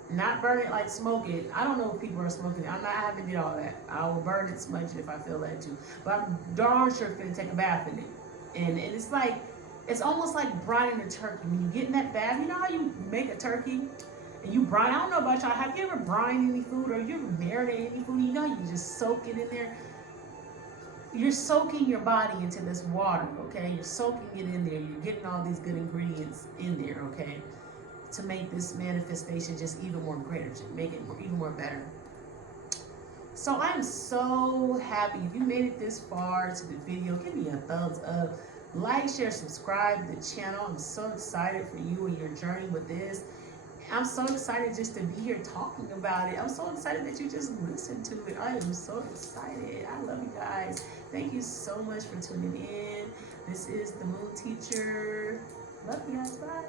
Not burn it like smoke it. I don't know if people are smoking it. I haven't did all that. I will burn it, smudge it if I feel led to. But I'm darn sure finna take a bath in it. And it's like, it's almost like brining a turkey. When you get in that bath, you know how you make a turkey? And you brine, I don't know about y'all, have you ever brined any food, or you ever marinated any food? You know, you just soak it in there. You're soaking your body into this water, okay? You're soaking it in there. You're getting all these good ingredients in there, okay? To make this manifestation just even more greater, to make it even more better. So I'm so happy. If you made it this far to the video, give me a thumbs up. Like, share, subscribe to the channel. I'm so excited for you and your journey with this. I'm so excited just to be here talking about it. I'm so excited that you just listened to it. I am so excited. I love you guys. Thank you so much for tuning in. This is the Moon Teacher. Love you guys. Bye.